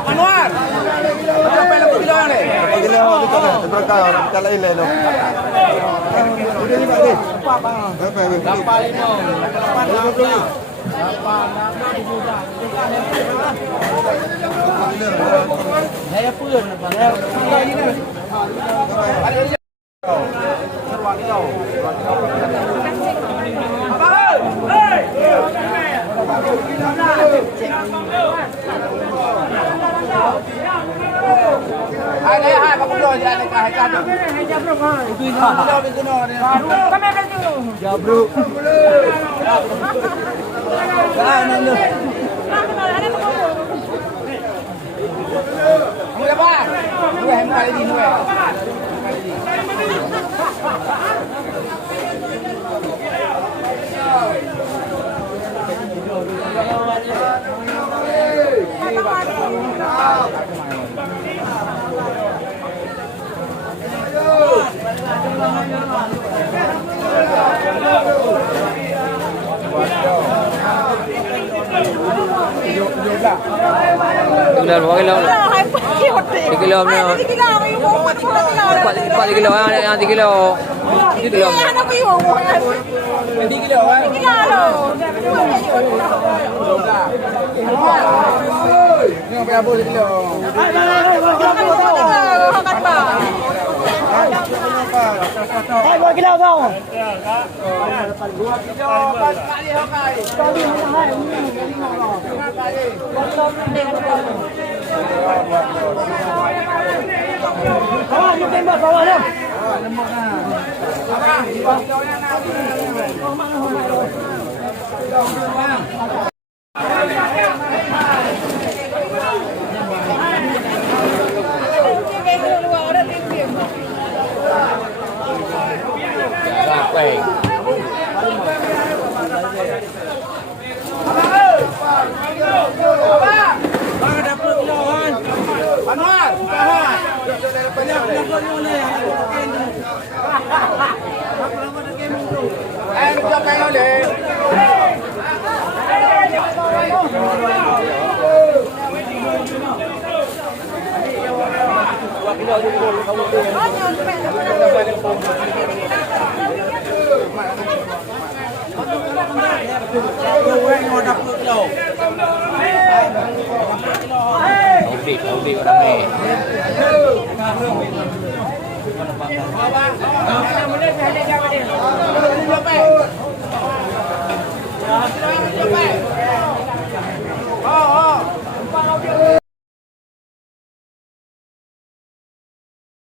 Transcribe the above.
Anwar, berapa yang kilo ni? Kilo itu kan, berapa kalau ini lo? Udah ni Pak. Berapa? Berapa lima? Saya pun, ada hai Pak Gubernur jangan hai kami. Hai Jabruk hai. Itu ni. Kami ada tu. Jabruk. Sana lu. Kamu apa? Dua hem kali di dua. Kilo berapa kilo? 3 kilo ni. 4 kilo yang 3 kilo. 3 kilo. Ni berapa kilo? Hai, 2 kilo kau. 2 kilo kali hokai. Bawah ni tembak bawah dah. Anwar, jom kain oleh. Audi ramai. Abang,